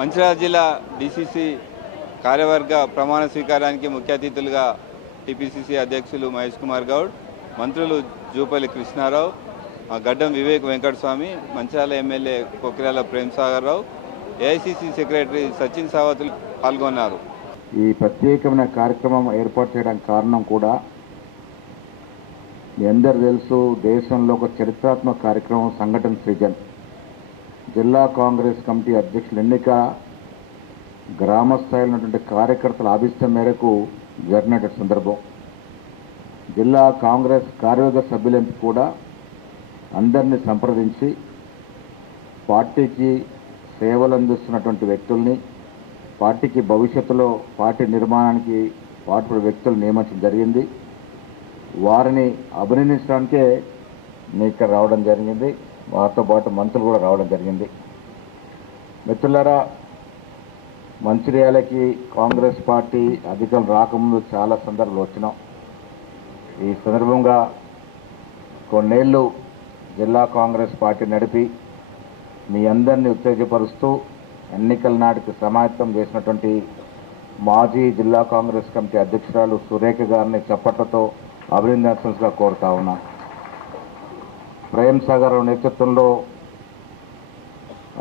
మంచిర్యాల జిల్లా డిసిసి కార్యవర్గ ప్రమాణ స్వీకారానికి ముఖ్య అతిథులుగా టిపిసిసి అధ్యక్షులు మహేష్ కుమార్ గౌడ్, మంత్రులు జూపల్లి కృష్ణారావు, గడ్డం వివేక్ వెంకటస్వామి, మంచిర్యాల ఎమ్మెల్యే కొక్కిరాల ప్రేమ్సాగర్ రావు, ఏఐసిసి సెక్రటరీ సచిన్ సావత్లు పాల్గొన్నారు. ఈ ప్రత్యేకమైన కార్యక్రమం ఏర్పాటు చేయడానికి కారణం కూడా మీ అందరు తెలుసు, దేశంలో ఒక చరిత్రాత్మక కార్యక్రమం సంఘటన సృజన్. జిల్లా కాంగ్రెస్ కమిటీ అధ్యక్షుల ఎన్నిక గ్రామ స్థాయిలో ఉన్నటువంటి కార్యకర్తల అభిష్టం మేరకు జరిగిన సందర్భం. జిల్లా కాంగ్రెస్ కార్యవర్గ సభ్యులను కూడా అందరినీ సంప్రదించి పార్టీకి సేవలు అందిస్తున్నటువంటి వ్యక్తుల్ని, పార్టీకి భవిష్యత్తులో పార్టీ నిర్మాణానికి పాటుపడే వ్యక్తులు నియమించడం జరిగింది. వారిని అభినందించడానికే నేను ఇక్కడ రావడం జరిగింది. వారితో పాటు మంత్రులు కూడా రావడం జరిగింది. మిత్రులారా, మంచిర్యాలకి కాంగ్రెస్ పార్టీ అధికారం రాకముందు చాలా సందర్భాలు వచ్చినాం. ఈ సందర్భంగా కొన్నేళ్లు జిల్లా కాంగ్రెస్ పార్టీ నడిపి మీ అందరినీ ఉత్తేజపరుస్తూ ఎన్నికల నాటికి సమాయత్తం చేసినటువంటి మాజీ జిల్లా కాంగ్రెస్ కమిటీ అధ్యక్షురాలు సురేఖ గారిని చప్పట్లతో అభినందించాల్సిందిగా కోరుతా ఉన్నా. ప్రేమ్సాగర్ నేతృత్వంలో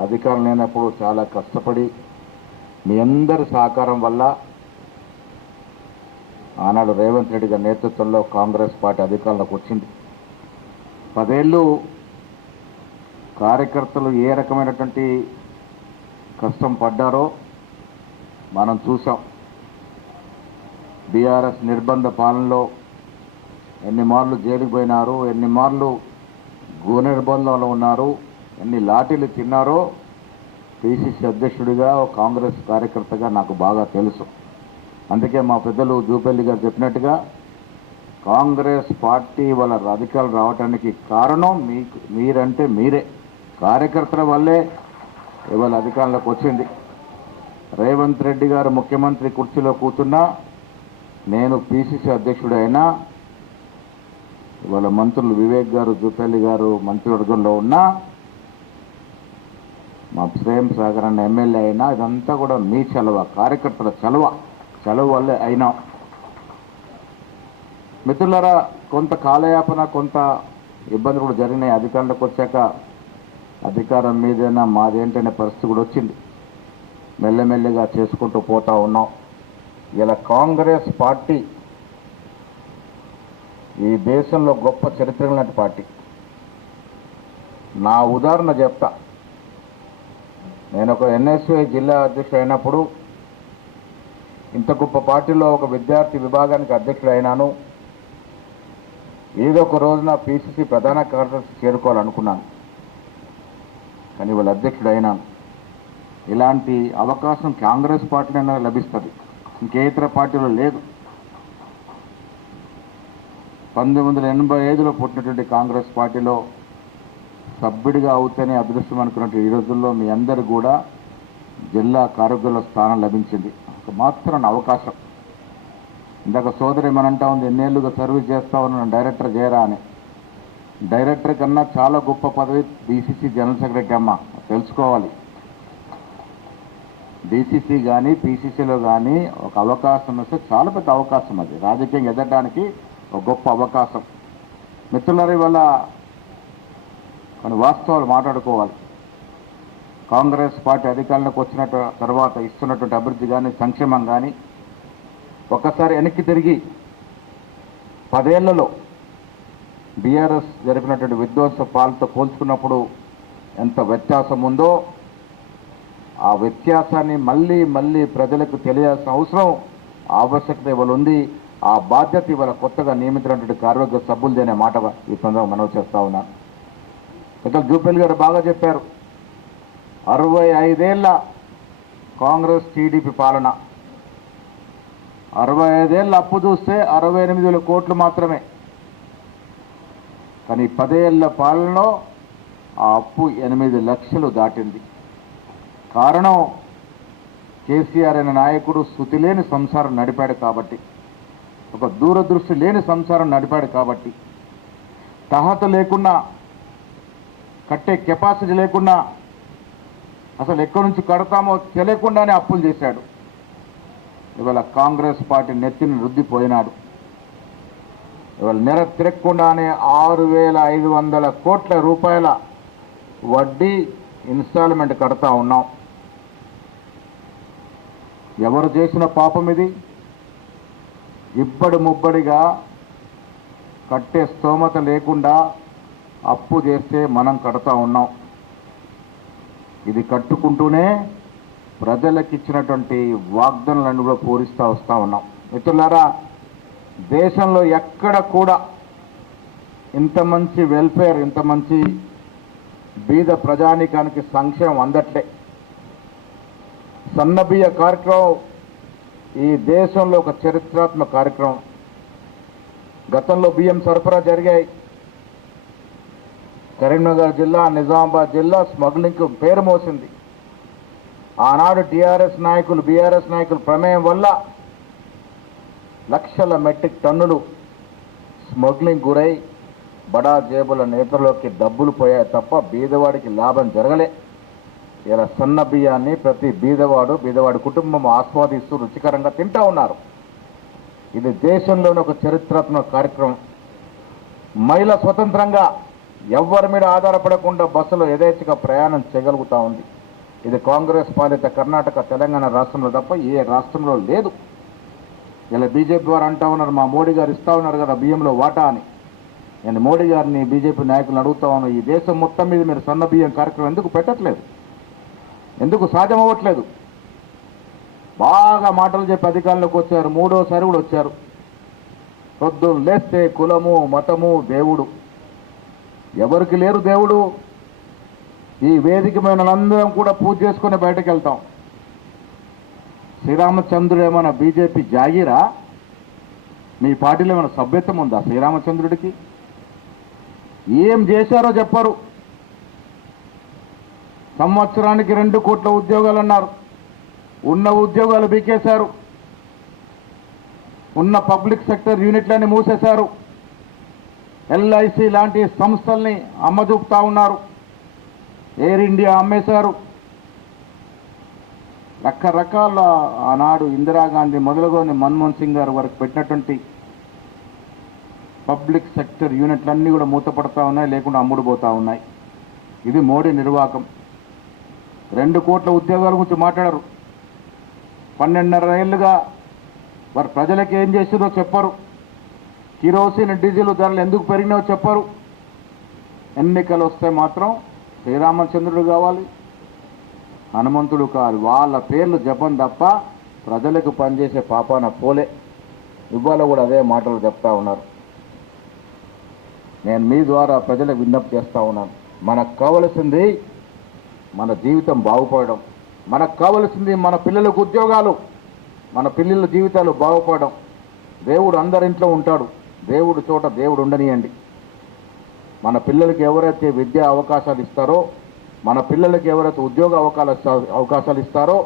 అధికారం లేనప్పుడు చాలా కష్టపడి మీ అందరి సహకారం వల్ల ఆనాడు రేవంత్ రెడ్డి గారి నేతృత్వంలో కాంగ్రెస్ పార్టీ అధికారంలోకి వచ్చింది. 10 ఏళ్ళు కార్యకర్తలు ఏ రకమైనటువంటి కష్టం పడ్డారో మనం చూసాం. బీఆర్ఎస్ నిర్బంధ పాలనలో ఎన్ని మార్లు జైలుకు పోయినారు, ఎన్ని మార్లు గృహ నిర్బంధంలో ఉన్నారు, ఎన్ని లాఠీలు తిన్నారో పిసిసి అధ్యక్షుడిగా కాంగ్రెస్ కార్యకర్తగా నాకు బాగా తెలుసు. అందుకే మా పెద్దలు జూపల్లి గారు చెప్పినట్టుగా కాంగ్రెస్ పార్టీ వాళ్ళ అధికారులు రావడానికి కారణం మీరంటే మీరే, కార్యకర్తల వల్లే ఇవాళ అధికారంలోకి వచ్చింది. రేవంత్ రెడ్డి గారు ముఖ్యమంత్రి కుర్చీలో కూర్చున్నా, నేను పిసిసి అధ్యక్షుడు అయినా, ఇవాళ మంత్రులు వివేక్ గారు జూపల్లి గారు మంత్రివర్గంలో ఉన్నా, మా ప్రేమ్సాగర్ అన్న ఎమ్మెల్యే అయినా, ఇదంతా కూడా మీ చలవ, కార్యకర్తల చలవ వల్లే అయినా. మిత్రులారా, కొంత కాలయాపన, కొంత ఇబ్బంది కూడా జరిగినాయి. అధికారంలోకి వచ్చాక అధికారం మీదైనా మాదేంటనే పరిస్థితి కూడా వచ్చింది. మెల్లమెల్లగా చేసుకుంటూ పోతా ఉన్నాం. ఇలా కాంగ్రెస్ పార్టీ ఈ దేశంలో గొప్ప చరిత్ర ఉన్నటువంటి పార్టీ. నా ఉదాహరణ చెప్తా. నేను ఒక ఎన్ఎస్యూ జిల్లా అధ్యక్షుడు అయినప్పుడు ఇంత గొప్ప పార్టీలో ఒక విద్యార్థి విభాగానికి అధ్యక్షుడు అయినాను. ఏదో ఒక రోజున పిసిసి ప్రధాన కార్యదర్శి చేరుకోవాలనుకున్నాను, కానీ వాళ్ళ అధ్యక్షుడు అయినాను. ఇలాంటి అవకాశం కాంగ్రెస్ పార్టీలో లభిస్తుంది, ఇంకే ఇతర పార్టీలో లేదు. 1985లో పుట్టినటువంటి కాంగ్రెస్ పార్టీలో సభ్యుడిగా అవుతేనే అదృష్టం అనుకున్నట్టు ఈ రోజుల్లో మీ అందరూ కూడా జిల్లా కార్యవర్గంలో స్థానం లభించింది. ఒక మాత్రం అవకాశం. ఇందాక సోదరి ఏమనంటా ఉంది, ఎన్నేళ్లుగా సర్వీస్ చేస్తా ఉన్నాను, డైరెక్టర్ చేయరా అని. డైరెక్టర్ కన్నా చాలా గొప్ప పదవి డిసిసి జనరల్ సెక్రటరీ అమ్మ, తెలుసుకోవాలి. డిసిసి కానీ పిసిసిలో కానీ ఒక అవకాశం వస్తే చాలా పెద్ద అవకాశం. అది రాజకీయంగా ఎదగడానికి ఒక గొప్ప అవకాశం. మిత్రులారా, ఇవాళ కొన్ని వాస్తవాలు మాట్లాడుకోవాలి. కాంగ్రెస్ పార్టీ అధికారంలోకి వచ్చిన తర్వాత ఇస్తున్నటువంటి అభివృద్ధి కానీ, సంక్షేమం కానీ ఒక్కసారి వెనక్కి తిరిగి 10 ఏళ్లలో బీఆర్ఎస్ జరిపినటువంటి విధ్వంస పాలనతో పోల్చుకున్నప్పుడు ఎంత వ్యత్యాసం ఉందో, ఆ వ్యత్యాసాన్ని మళ్ళీ ప్రజలకు తెలియాల్సిన అవసరం, ఆవశ్యకత ఇవాళ ఉంది. ఆ బాధ్యత ఇవాళ కొత్తగా నియమించినటువంటి కార్యవర్గ సభ్యులది అనే మాట ఈ సందర్భంగా మనవి చేస్తా ఉన్నాను. ఇక్కడ జూపల్లి గారు బాగా చెప్పారు. 65 ఏళ్ల కాంగ్రెస్ టీడీపీ పాలన, 65 ఏళ్ళ అప్పు చూస్తే 68,000 కోట్లు మాత్రమే. కానీ 10 ఏళ్ల పాలనలో ఆ అప్పు 8 లక్షలు దాటింది. కారణం కేసీఆర్ అనే నాయకుడు శృతి లేని సంసారం నడిపాడు కాబట్టి, ఒక దూరదృష్టి లేని సంసారం నడిపాడు కాబట్టి, తహత లేకున్నా, కట్టే కెపాసిటీ లేకున్నా అసలు ఎక్కడి నుంచి కడతామో తెలియకుండానే అప్పులు చేశాడు. ఇవాళ కాంగ్రెస్ పార్టీ నెత్తిని రుద్దిపోయినాడు. ఇవాళ నెల తిరగకుండానే 6,500 కోట్ల రూపాయల వడ్డీ ఇన్స్టాల్మెంట్ కడతా ఉన్నాం. ఎవరు చేసిన పాపం ఇది? ఇబ్బడి ముబ్బడిగా కట్టే స్తోమత లేకుండా అప్పు చేస్తే మనం కడతా ఉన్నాం. ఇది కట్టుకుంటూనే ప్రజలకు ఇచ్చినటువంటి వాగ్దానాలను కూడా పూరిస్తూ వస్తూ ఉన్నాం. మిత్రులారా, దేశంలో ఎక్కడ కూడా ఇంత మంచి వెల్ఫేర్, ఇంత మంచి బీద ప్రజానీకానికి సంక్షేమం అందట్లే. సన్నబియ్య కార్యక్రమం ఈ దేశంలో ఒక చరిత్రాత్మక కార్యక్రమం. గతంలో బియ్యం సరఫరా జరిగాయి. కరీంనగర్ జిల్లా, నిజామాబాద్ జిల్లా స్మగ్లింగ్కు పేరు మోసింది. ఆనాడు టీఆర్ఎస్ నాయకులు, బీఆర్ఎస్ నాయకులు ప్రమేయం వల్ల లక్షల మెట్రిక్ టన్నులు స్మగ్లింగ్ గురై బడా జేబుల నేతల్లోకి డబ్బులు పోయాయి తప్ప బీదవాడికి లాభం జరగలే. ఇలా సన్న బియ్యాన్ని ప్రతి బీదవాడి కుటుంబం ఆస్వాదిస్తూ రుచికరంగా తింటూ ఉన్నారు. ఇది దేశంలోని ఒక చరిత్రాత్మక కార్యక్రమం. మహిళ స్వతంత్రంగా ఎవ్వరి మీద ఆధారపడకుండా బస్సులో యథేచ్ఛగా ప్రయాణం చేయగలుగుతూ ఉంది. ఇది కాంగ్రెస్ పాలిత కర్ణాటక, తెలంగాణ రాష్ట్రంలో తప్ప ఏ రాష్ట్రంలో లేదు. ఇలా బీజేపీ వారు అంటూ ఉన్నారు, మా మోడీ గారు ఇస్తూ ఉన్నారు కదా బియ్యంలో వాటా అని. నేను మోడీ గారిని, బీజేపీ నాయకులను అడుగుతా ఉన్నాను, ఈ దేశం మొత్తం మీద మీరు సన్న బియ్యం కార్యక్రమం ఎందుకు పెట్టట్లేదు? ఎందుకు సాధ్యమవ్వట్లేదు? బాగా మాటలు చెప్పి అధికారంలోకి వచ్చారు, మూడోసారి కూడా వచ్చారు. పొద్దున్న లేస్తే కులము, మతము, దేవుడు. ఎవరికి లేరు దేవుడు? ఈ వేదికమైన అందరం కూడా పూజ చేసుకుని బయటకు వెళ్తాం. శ్రీరామచంద్రుడు ఏమైనా బీజేపీ జాగీరా? మీ పార్టీలో ఏమైనా సభ్యత్వం ఉందా శ్రీరామచంద్రుడికి? ఏం చేశారో చెప్పరు. సంవత్సరానికి 2 కోట్ల ఉద్యోగాలు అన్నారు. ఉన్న ఉద్యోగాలు బీకేశారు. ఉన్న పబ్లిక్ సెక్టర్ యూనిట్లని మూసేశారు. ఎల్ఐసి లాంటి సంస్థల్ని అమ్మజూపుతా ఉన్నారు. ఎయిర్ ఇండియా అమ్మేశారు. రకరకాల ఆనాడు ఇందిరాగాంధీ మొదలుకొని మన్మోహన్ సింగ్ గారు వరకు పెట్టినటువంటి పబ్లిక్ సెక్టర్ యూనిట్లన్నీ కూడా మూతపడతా ఉన్నాయి, లేకుండా అమ్ముడుపోతూ ఉన్నాయి. ఇది మోడీ నిర్వాకం. 2 కోట్ల ఉద్యోగాల గురించి మాట్లాడరు. 12.5 ఏళ్లుగా వారు ప్రజలకు ఏం చేసిందో చెప్పరు. కిరోసిన్, డీజిల్ ధరలు ఎందుకు పెరిగినాయో చెప్పరు. ఎన్నికలు వస్తే మాత్రం శ్రీరామచంద్రుడు కావాలి, హనుమంతుడు కావాలి, వాళ్ళ పేర్లు జపం తప్ప ప్రజలకు పనిచేసే పాపాన పోలే. ఇవాళ కూడా అదే మాటలు చెప్తా ఉన్నారు. నేను మీ ద్వారా ప్రజలకు విజ్ఞప్తి చేస్తూ ఉన్నాను, మనకు కావలసింది మన జీవితం బాగుపడడం. మనకు కావలసింది మన పిల్లలకు ఉద్యోగాలు, మన పిల్లల జీవితాలు బాగుపడడం. దేవుడు అందరింట్లో ఉంటాడు. దేవుడు చోట దేవుడు ఉండనియండి. మన పిల్లలకి ఎవరైతే విద్యా అవకాశాలు ఇస్తారో, మన పిల్లలకి ఎవరైతే ఉద్యోగ అవకాశాలు ఇస్తారో,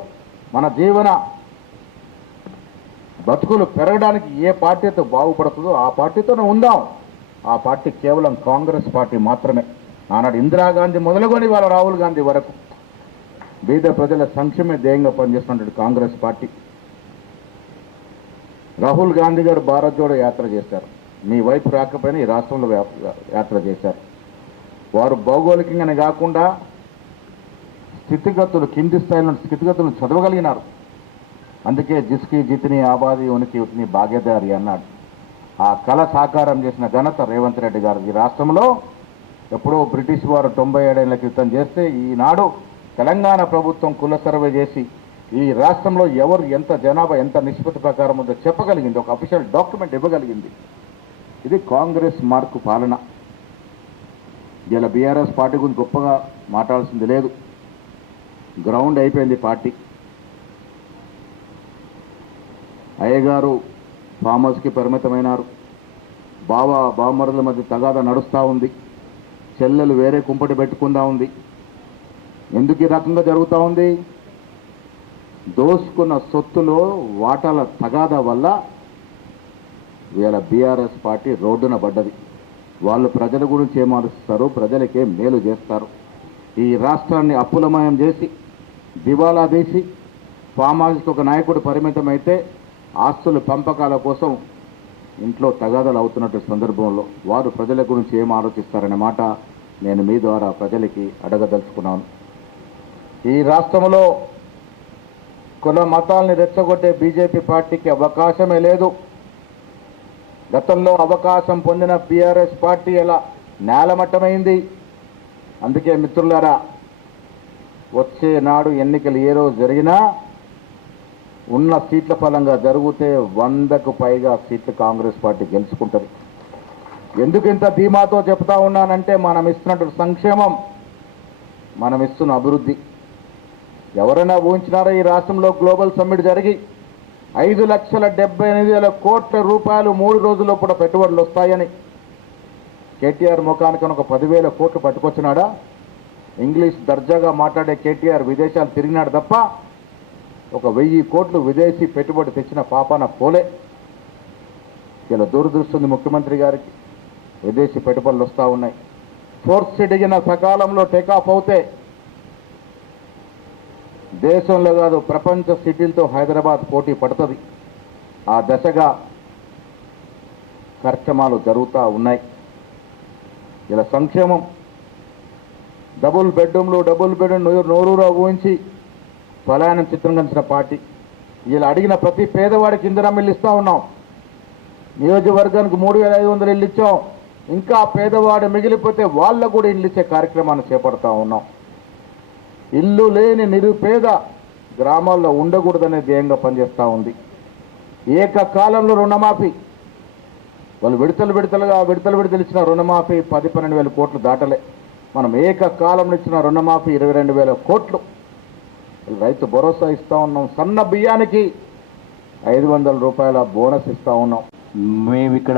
మన జీవన బతుకులు పెరగడానికి ఏ పార్టీ అయితే బాగుపడుతుందో ఆ పార్టీతోనే ఉందాం. ఆ పార్టీ కేవలం కాంగ్రెస్ పార్టీ మాత్రమే. ఆనాడు ఇందిరాగాంధీ మొదలుకొని వాళ్ళ రాహుల్ గాంధీ వరకు బీద ప్రజల సంక్షేమ ధ్యేయంగా పనిచేస్తున్నటువంటి కాంగ్రెస్ పార్టీ. రాహుల్ గాంధీ గారు భారత్ జోడో యాత్ర చేశారు. మీ వైపు రాకపోయినా ఈ రాష్ట్రంలో యాత్ర చేశారు. వారు భౌగోళికంగానే కాకుండా స్థితిగతులు, కింది స్థాయిలో స్థితిగతులను చదవగలిగినారు. అందుకే జిస్కి జితిని ఆబాది ఉనికి ఉతిని భాగ్యదారి అన్నాడు. ఆ కళ సాకారం చేసిన ఘనత రేవంత్ రెడ్డి గారు. ఈ రాష్ట్రంలో ఎప్పుడో బ్రిటిష్ వారు 97 ఏళ్ల క్రితం చేస్తే, ఈనాడు తెలంగాణ ప్రభుత్వం కుల సర్వే చేసి ఈ రాష్ట్రంలో ఎవరు ఎంత జనాభా, ఎంత నిష్పత్తి ప్రకారం ఉందో చెప్పగలిగింది. ఒక అఫీషియల్ డాక్యుమెంట్ ఇవ్వగలిగింది. ఇది కాంగ్రెస్ మార్కు పాలన. ఇలా బీఆర్ఎస్ పార్టీ గురించి గొప్పగా మాట్లాడాల్సింది లేదు. గ్రౌండ్ అయిపోయింది పార్టీ. అయ్యగారు ఫామ్ హౌస్కి పరిమితమైనారు. బావమరుల మధ్య తగాదా నడుస్తూ ఉంది. చెల్లెలు వేరే కుంపటి పెట్టుకుందా ఉంది. ఎందుకు ఈ రకంగా జరుగుతూ ఉంది? దోసుకున్న సొత్తులో వాటాల తగాదా వల్ల వీళ్ళ బీఆర్ఎస్ పార్టీ రోడ్డున పడ్డది. వాళ్ళు ప్రజల గురించి ఏం ఆలోచిస్తారు, ప్రజలకే మేలు చేస్తారు. ఈ రాష్ట్రాన్ని అప్పులమయం చేసి దివాలా తీసి ఫామ్ హౌస్కి ఒక నాయకుడు పరిమితమైతే ఆస్తుల పంపకాల కోసం ఇంట్లో తగాదాలు అవుతున్నట్టు సందర్భంలో వారు ప్రజల గురించి ఏం ఆలోచిస్తారనే మాట నేను మీ ద్వారా ప్రజలకి అడగదలుచుకున్నాను. ఈ రాష్ట్రంలో కుల మతాల్ని రెచ్చగొట్టే బీజేపీ పార్టీకి అవకాశమే లేదు. గతంలో అవకాశం పొందిన బీఆర్ఎస్ పార్టీ ఎలా నేలమట్టమైంది. అందుకే మిత్రులారా, వచ్చే నాడు ఎన్నికలు ఏ రోజు జరిగినా ఉన్న సీట్ల ఫలంగా జరిగితే 100కు పైగా సీట్లు కాంగ్రెస్ పార్టీ గెలుచుకుంటుంది. ఎందుకు ఇంత ధీమాతో చెప్తా ఉన్నానంటే మనం ఇస్తున్నటువంటి సంక్షేమం, మనం ఇస్తున్న అభివృద్ధి ఎవరైనా ఊహించినారా? ఈ రాష్ట్రంలో గ్లోబల్ సమ్మిట్ జరిగి 5,78,000 కోట్ల రూపాయలు 3 రోజుల్లో కూడా పెట్టుబడులు వస్తాయని కేటీఆర్ ముఖానికి ఒక 10,000 కోట్లు పట్టుకొచ్చినాడా? ఇంగ్లీష్ దర్జాగా మాట్లాడే కేటీఆర్ విదేశాలు తిరిగినాడు తప్ప ఒక 1000 కోట్లు విదేశీ పెట్టుబడి తెచ్చిన పాపాన పోలే. ఇలా దురదృష్టి ఉంది ముఖ్యమంత్రి గారికి, విదేశీ పెట్టుబడులు వస్తూ ఉన్నాయి. ఫోర్త్ సిటీగిన సకాలంలో టేకాఫ్ అవుతే దేశంలో కాదు ప్రపంచ సిటీలతో హైదరాబాద్ పోటీ పడుతుంది. ఆ దశగా కార్యక్రమాలు జరుగుతూ ఉన్నాయి. ఇలా సంక్షేమం డబుల్ బెడ్రూమ్లు నోరూరా ఊహించి పలాయనం చిత్రీకరించిన పార్టీ. ఇలా అడిగిన ప్రతి పేదవాడికి ఇందిరమ్మ ఇల్లు ఇస్తూ ఉన్నాం. నియోజకవర్గానికి 3,500 ఇల్లు ఇచ్చాం. ఇంకా పేదవాడు మిగిలిపోతే వాళ్ళకు కూడా ఇల్లు ఇచ్చే కార్యక్రమాన్ని చేపడతా ఉన్నాం. ఇల్లు లేని నిరుపేద గ్రామాల్లో ఉండకూడదనే ధ్యేయంగా పనిచేస్తూ ఉంది. ఏకకాలంలో రుణమాఫీ, వాళ్ళు విడతలు ఇచ్చిన రుణమాఫీ 10-12 వేల కోట్లు దాటలే. మనం ఏకకాలంలో ఇచ్చిన రుణమాఫీ 22,000 కోట్లు. రైతు భరోసా ఇస్తూ ఉన్నాం. సన్న బియ్యానికి 500 రూపాయల బోనస్ ఇస్తూ ఉన్నాం. మేము ఇక్కడ